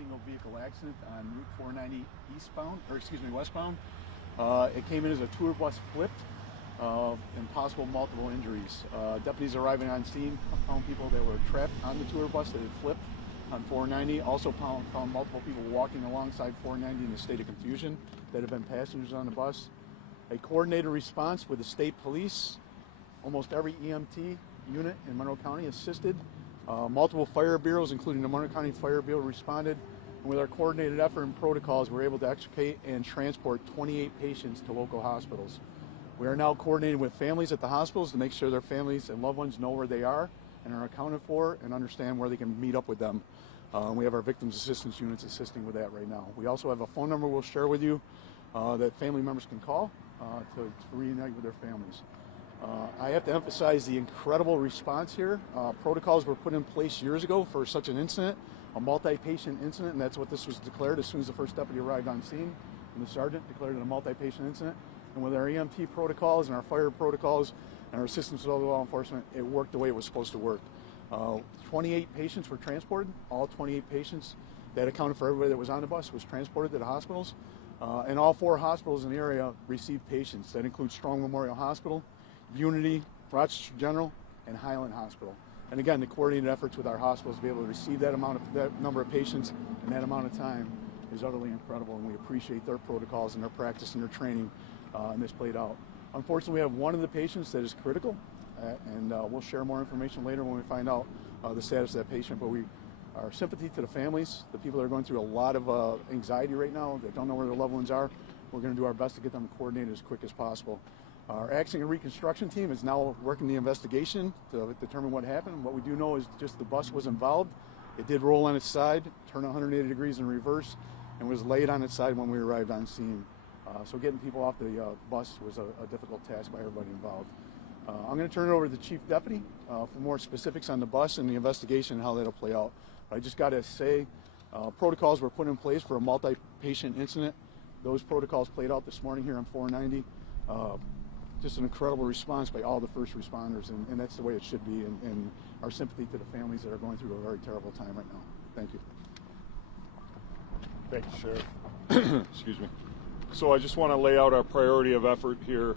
single vehicle accident on Route 490 westbound. It came in as a tour bus flipped and possible multiple injuries. Deputies arriving on scene found people that were trapped on the tour bus that had flipped on 490. Also found multiple people walking alongside 490 in a state of confusion that have been passengers on the bus. A coordinated response with the state police. Almost every EMT unit in Monroe County assisted. Multiple fire bureaus, including the Monroe County Fire Bureau, responded. And with our coordinated effort and protocols, we were able to extricate and transport 28 patients to local hospitals. We are now coordinating with families at the hospitals to make sure their families and loved ones know where they are and are accounted for and understand where they can meet up with them. We have our victims assistance units assisting with that right now. We also have a phone number we'll share with you that family members can call to reunite with their families. I have to emphasize the incredible response here. Protocols were put in place years ago for such an incident, a multi-patient incident, and that's what this was declared as soon as the first deputy arrived on scene, and the sergeant declared it a multi-patient incident. And with our EMT protocols and our fire protocols and our assistance with other law enforcement, it worked the way it was supposed to work. 28 patients were transported. All 28 patients that accounted for everybody that was on the bus was transported to the hospitals. And all 4 hospitals in the area received patients. That includes Strong Memorial Hospital, Unity, Rochester General, and Highland Hospital. And again, the coordinated efforts with our hospitals to be able to receive that number of patients in that amount of time is utterly incredible, and we appreciate their protocols and their practice and their training, and this played out. Unfortunately, we have one of the patients that is critical, and we'll share more information later when we find out the status of that patient, but our sympathy to the families, the people that are going through a lot of anxiety right now, that don't know where their loved ones are. We're going to do our best to get them coordinated as quick as possible. Our accident and reconstruction team is now working the investigation to determine what happened. What we do know is just the bus was involved. It did roll on its side, turn 180 degrees in reverse, and was laid on its side when we arrived on scene. So getting people off the bus was a difficult task by everybody involved. I'm going to turn it over to the Chief Deputy for more specifics on the bus and the investigation and how that'll play out. But I just got to say, protocols were put in place for a multi-patient incident. Those protocols played out this morning here on 490. Just an incredible response by all the first responders, and that's the way it should be, and our sympathy to the families that are going through a very terrible time right now. Thank you. Thank you, Sheriff. Excuse me. So I just want to lay out our priority of effort here.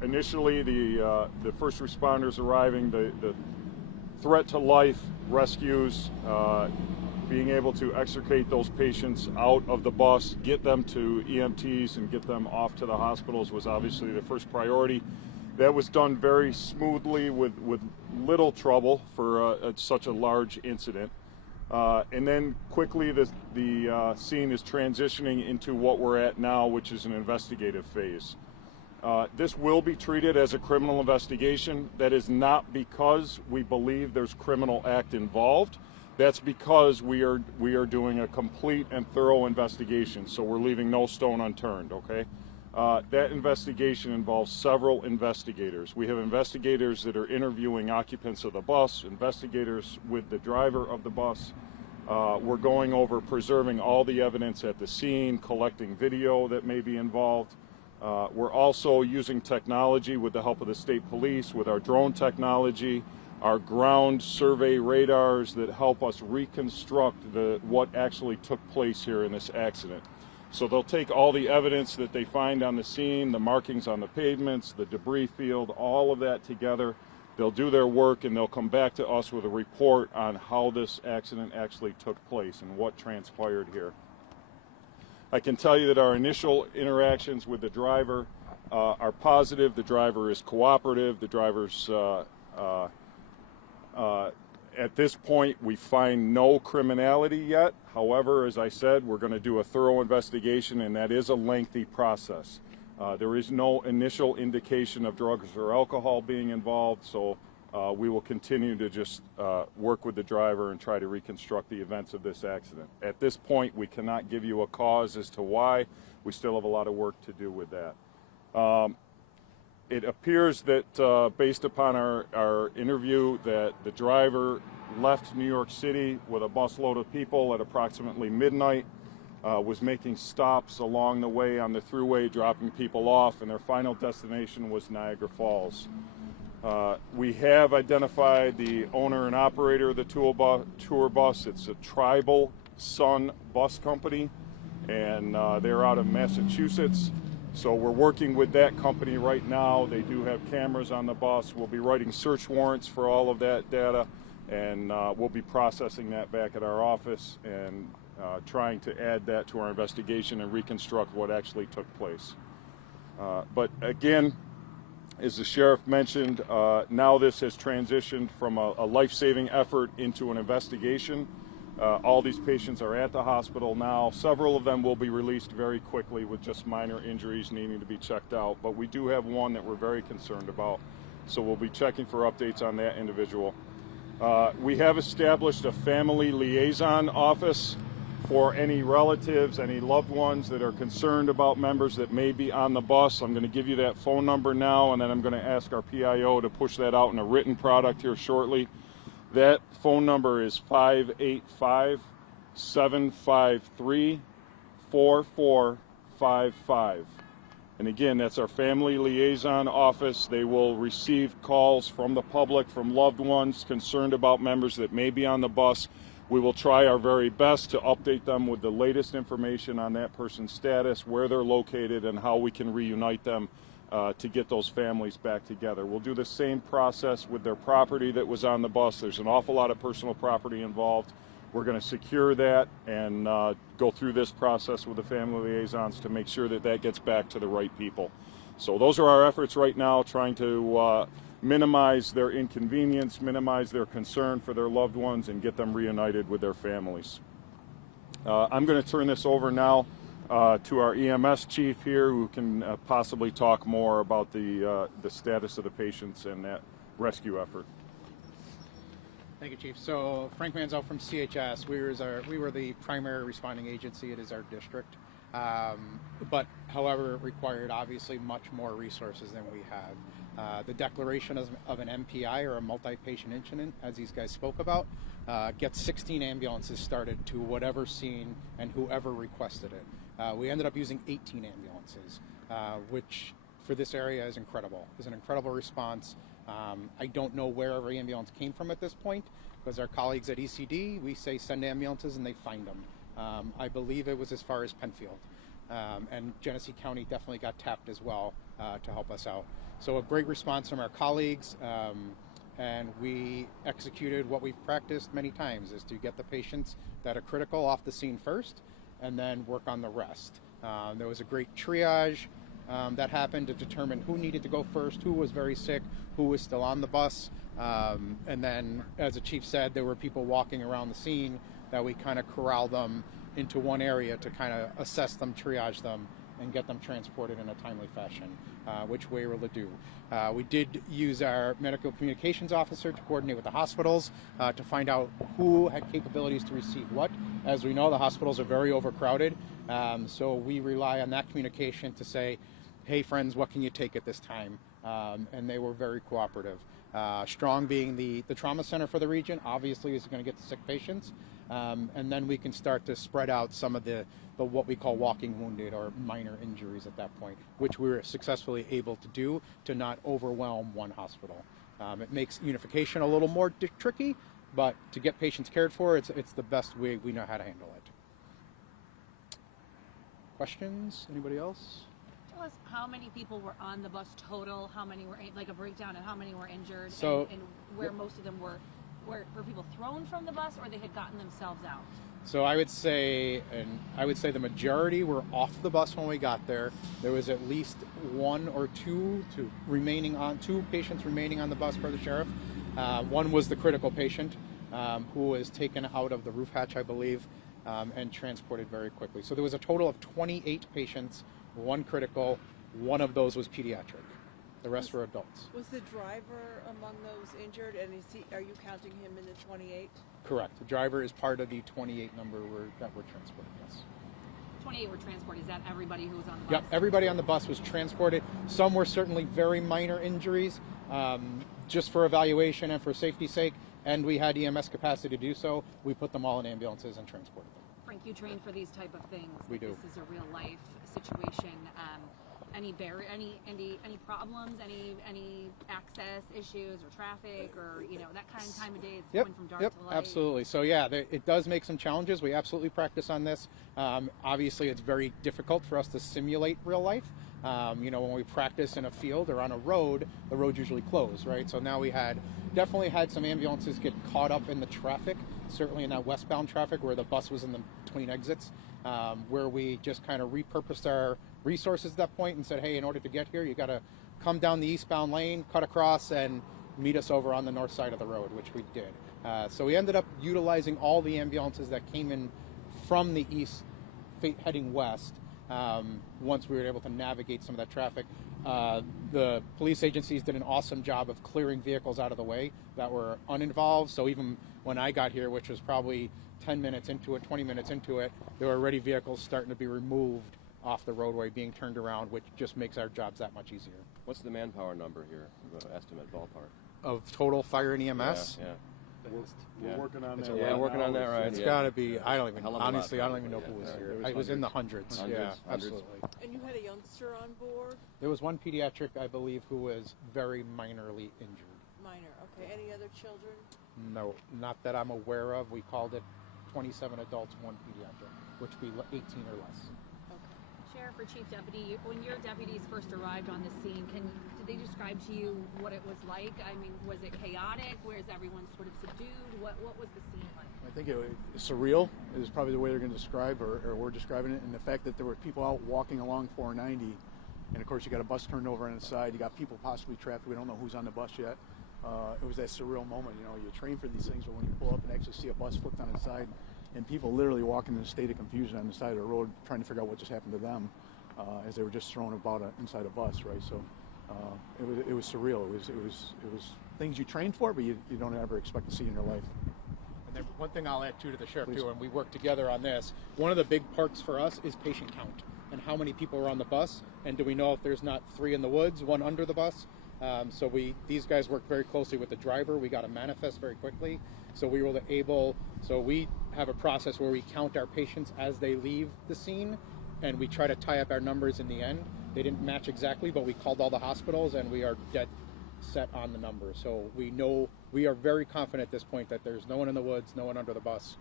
Initially, the first responders arriving, the threat to life rescues, being able to extricate those patients out of the bus, get them to EMTs and get them off to the hospitals was obviously the first priority. That was done very smoothly with little trouble for such a large incident. And then quickly the scene is transitioning into what we're at now, which is an investigative phase. This will be treated as a criminal investigation. That is not because we believe there's criminal act involved. That's because we are doing a complete and thorough investigation, so we're leaving no stone unturned, okay? That investigation involves several investigators. We have investigators that are interviewing occupants of the bus, investigators with the driver of the bus. We're going over preserving all the evidence at the scene, collecting video that may be involved. We're also using technology with the help of the state police, with our drone technology, our ground survey radars that help us reconstruct what actually took place here in this accident. So they'll take all the evidence that they find on the scene, the markings on the pavements, the debris field, all of that together. They'll do their work and they'll come back to us with a report on how this accident actually took place and what transpired here. I can tell you that our initial interactions with the driver are positive. The driver is cooperative. The driver's at this point, we find no criminality yet. However, as I said, we're going to do a thorough investigation, and that is a lengthy process. There is no initial indication of drugs or alcohol being involved, so we will continue to just work with the driver and try to reconstruct the events of this accident. At this point, we cannot give you a cause as to why. We still have a lot of work to do with that. It appears that based upon our interview that the driver left New York City with a busload of people at approximately midnight, was making stops along the way on the thruway, dropping people off, and their final destination was Niagara Falls. We have identified the owner and operator of the tour bus. It's a tribal Sun Bus Company, and they're out of Massachusetts. So we're working with that company right now. They do have cameras on the bus. We'll be writing search warrants for all of that data, and we'll be processing that back at our office and trying to add that to our investigation and reconstruct what actually took place. But again, as the sheriff mentioned, now this has transitioned from a life-saving effort into an investigation. All these patients are at the hospital now. Several of them will be released very quickly with just minor injuries needing to be checked out. But we do have one that we're very concerned about, so we'll be checking for updates on that individual. We have established a family liaison office for any relatives, any loved ones that are concerned about members that may be on the bus. I'm going to give you that phone number now, and then I'm going to ask our PIO to push that out in a written product here shortly. That phone number is 585-753-4455. And again, that's our family liaison office. They will receive calls from the public, from loved ones concerned about members that may be on the bus. We will try our very best to update them with the latest information on that person's status, where they're located, and how we can reunite them to get those families back together. We'll do the same process with their property that was on the bus. There's an awful lot of personal property involved. We're going to secure that and go through this process with the family liaisons to make sure that that gets back to the right people. So those are our efforts right now, trying to minimize their inconvenience, minimize their concern for their loved ones, and get them reunited with their families. I'm going to turn this over now to our EMS chief here, who can possibly talk more about the status of the patients and that rescue effort. Thank you, Chief. So Frank Manzo from CHS. We were the primary responding agency. It is our district, but however, it required obviously much more resources than we have. The declaration of an MPI, or a multi-patient incident, as these guys spoke about, gets 16 ambulances started to whatever scene and whoever requested it. We ended up using 18 ambulances, which for this area is incredible. It's an incredible response. I don't know where every ambulance came from at this point, because our colleagues at ECD, we say send ambulances and they find them. I believe it was as far as Penfield. And Genesee County definitely got tapped as well to help us out. So a great response from our colleagues, and we executed what we've practiced many times, is to get the patients that are critical off the scene first and then work on the rest. There was a great triage that happened to determine who needed to go first, who was very sick, who was still on the bus. And then, as the chief said, there were people walking around the scene that we kind of corral them into one area to kind of assess them, triage them, and get them transported in a timely fashion, which we were able to do. We did use our medical communications officer to coordinate with the hospitals to find out who had capabilities to receive what. As we know, the hospitals are very overcrowded, so we rely on that communication to say, hey friends, what can you take at this time? And they were very cooperative. Strong being the trauma center for the region, obviously is going to get the sick patients, and then we can start to spread out some of the what we call walking wounded or minor injuries at that point, which we were successfully able to do to not overwhelm one hospital. It makes unification a little more tricky, but to get patients cared for, it's the best way we know how to handle it. Questions? Anybody else? Tell us how many people were on the bus total, how many were, like a breakdown, and how many were injured, So, and where most of them were people thrown from the bus, or they had gotten themselves out? So I would say the majority were off the bus when we got there. There was at least one or two patients remaining on the bus per the sheriff. One was the critical patient who was taken out of the roof hatch, I believe, and transported very quickly. So there was a total of 28 patients, one critical, one of those was pediatric. The rest were adults. Was the driver among those injured, and are you counting him in the 28? Correct. The driver is part of the 28 number that were transported, yes. 28 were transported. Is that everybody who was on the bus? Yep, everybody on the bus was transported. Some were certainly very minor injuries, just for evaluation and for safety's sake, and we had EMS capacity to do so. We put them all in ambulances and transported them. Frank, you train for these type of things. We do. This is a real life situation. any problems, any access issues or traffic or that kind of time of day? It's going from dark to light. Absolutely. So yeah, it does make some challenges. We absolutely practice on this. Obviously, it's very difficult for us to simulate real life. When we practice in a field or on a road, the road's usually closed, right? So now we definitely had some ambulances get caught up in the traffic, certainly in that westbound traffic where the bus was in the between exits, where we just kind of repurposed our resources at that point and said, hey, in order to get here, you got to come down the eastbound lane, cut across, and meet us over on the north side of the road, which we did. So we ended up utilizing all the ambulances that came in from the east heading west. Once we were able to navigate some of that traffic, the police agencies did an awesome job of clearing vehicles out of the way that were uninvolved. So even when I got here, which was probably 10 minutes into it, 20 minutes into it, there were already vehicles starting to be removed off the roadway, being turned around, which just makes our jobs that much easier. What's the manpower number here, estimate, ballpark? Of total fire and EMS? Yeah. We're working on that. Yeah, working on that, right? It's got to be. I don't even Hell of a lot, honestly. I don't even know probably, who was yeah. here. It was in the hundreds. Hundreds, Yeah, hundreds. absolutely. And you had a youngster on board? There was one pediatric, I believe, who was very minorly injured. Minor. Okay. Any other children? No, not that I'm aware of. We called it 27 adults, one pediatric, which would be 18 or less. Sheriff or Chief Deputy, when your deputies first arrived on the scene, did they describe to you what it was like? I mean, was it chaotic? Was everyone sort of subdued? What was the scene like? I think it was surreal is probably the way they're going to describe, or we're describing it, and the fact that there were people out walking along 490, and of course you got a bus turned over on its side, you got people possibly trapped, we don't know who's on the bus yet. It was that surreal moment, you train for these things, but when you pull up and actually see a bus flipped on its side, and people literally walking in a state of confusion on the side of the road trying to figure out what just happened to them as they were just thrown about inside a bus, right? So it was surreal. It was things you train for, but you don't ever expect to see in your life. And then one thing I'll add to the sheriff Please. too, and we work together on this. One of the big parts for us is patient count and how many people are on the bus, and do we know if there's not 3 in the woods, 1 under the bus? So these guys work very closely with the driver. We got a manifest very quickly, so we were able. So we have a process where we count our patients as they leave the scene, and we try to tie up our numbers in the end. They didn't match exactly, but we called all the hospitals, and we are dead set on the number. So we are very confident at this point that there's no one in the woods, no one under the bus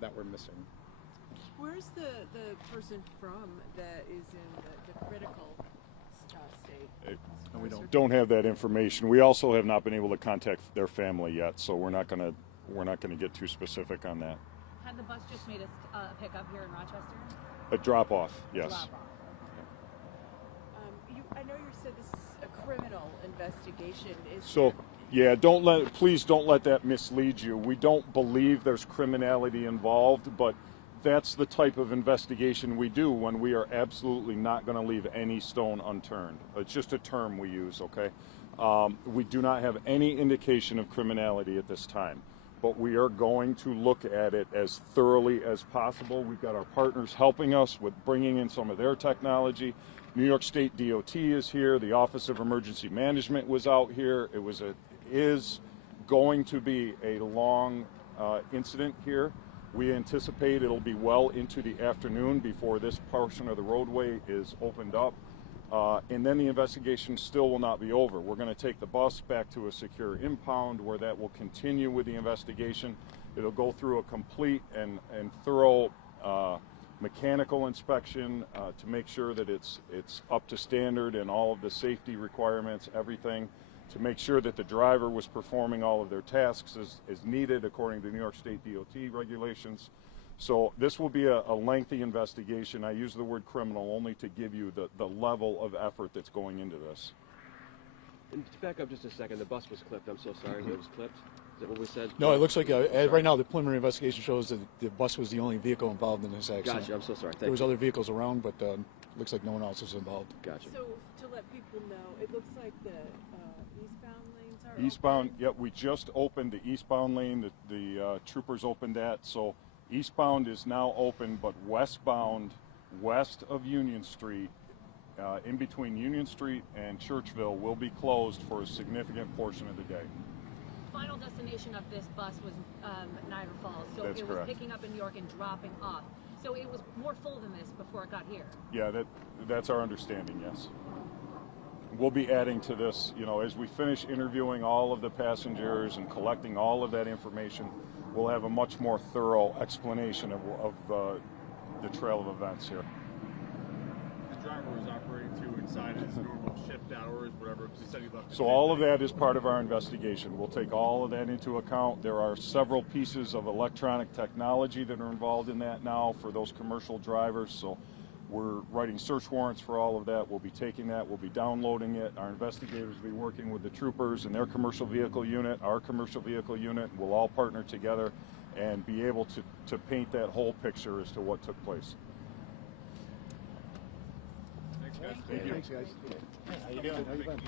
that we're missing. Where's the person from that is in the critical state? No, we don't. Don't have that information. We also have not been able to contact their family yet, so we're not going to get too specific on that. Had the bus just made a pickup here in Rochester? A drop off, yes. Drop-off. I know you said this is a criminal investigation. So, yeah, please don't let that mislead you. We don't believe there's criminality involved, but that's the type of investigation we do when we are absolutely not going to leave any stone unturned. It's just a term we use, okay? We do not have any indication of criminality at this time, but we are going to look at it as thoroughly as possible. We've got our partners helping us with bringing in some of their technology. New York State DOT is here. The Office of Emergency Management was out here. It is going to be a long incident here. We anticipate it'll be well into the afternoon before this portion of the roadway is opened up. And then the investigation still will not be over. We're going to take the bus back to a secure impound where that will continue with the investigation. It'll go through a complete and thorough mechanical inspection to make sure that it's up to standard and all of the safety requirements, everything, to make sure that the driver was performing all of their tasks as needed according to New York State DOT regulations. So this will be a lengthy investigation. I use the word criminal only to give you the level of effort that's going into this. And to back up just a second, the bus was clipped. I'm so sorry, but it was clipped. Is that what we said? No, it looks like right now the preliminary investigation shows that the bus was the only vehicle involved in this accident. Gotcha. I'm so sorry. There was other vehicles around, but looks like no one else was involved. Gotcha. So to let people know, it looks like the eastbound lanes are Eastbound, open. yep, we just opened the eastbound lane. The troopers opened that. So eastbound is now open, but westbound, west of Union Street, in between Union Street and Churchville, will be closed for a significant portion of the day. Final destination of this bus was Niagara Falls, so That's it was correct. picking up in New York and dropping off. So it was more full than this before it got here. Yeah, that's our understanding, yes. We'll be adding to this, you know, as we finish interviewing all of the passengers and collecting all of that information, we'll have a much more thorough explanation of the trail of events here. The driver was operating to inside his normal shift hours, whatever. He said he left. So all of that is part of our investigation. We'll take all of that into account. There are several pieces of electronic technology that are involved in that now for those commercial drivers. So we're writing search warrants for all of that. We'll be taking that. We'll be downloading it. Our investigators will be working with the troopers and their commercial vehicle unit, our commercial vehicle unit. We'll all partner together and be able to paint that whole picture as to what took place. Thanks, guys. Thanks, guys. How you doing? How you been?